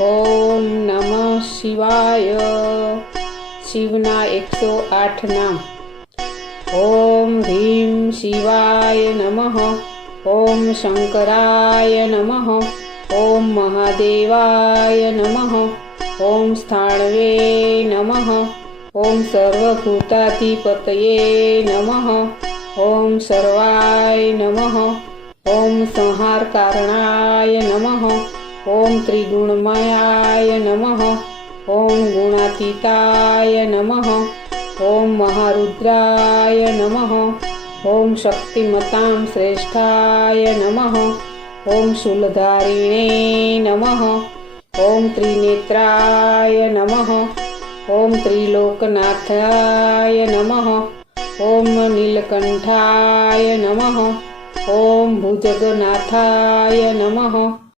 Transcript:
ઓમ નમઃ શિવાય. શિવના 108 નામ. ઓમ હ્રીમ શિવાય નમઃ. ઓમ શંકરાય નમઃ. ઓમ મહાદેવાય નમઃ. ઓમ સ્થાણવે નમઃ. ઓમ સર્વભૂતાધિપતયે નમઃ. ઓમ સર્વાય નમઃ. ઓમ સંહારકારણાય નમઃ. ઓમ ત્રિગુણમયાય નમઃ. ઓમ ગુણાતીતાય નમઃ. ઓમ મહારુદ્રાય નમઃ. ઓમ શક્તિમતાં શ્રેષ્ઠાય નમઃ. ઓમ શૂલધારિણે નમઃ. ઓમ ત્રિનેત્રાય નમઃ. ઓમ ત્રિલોકનાથાય નમઃ. ઓમ નીલકંઠાય નમઃ. ઓમ ભુજગનાથાય નમઃ.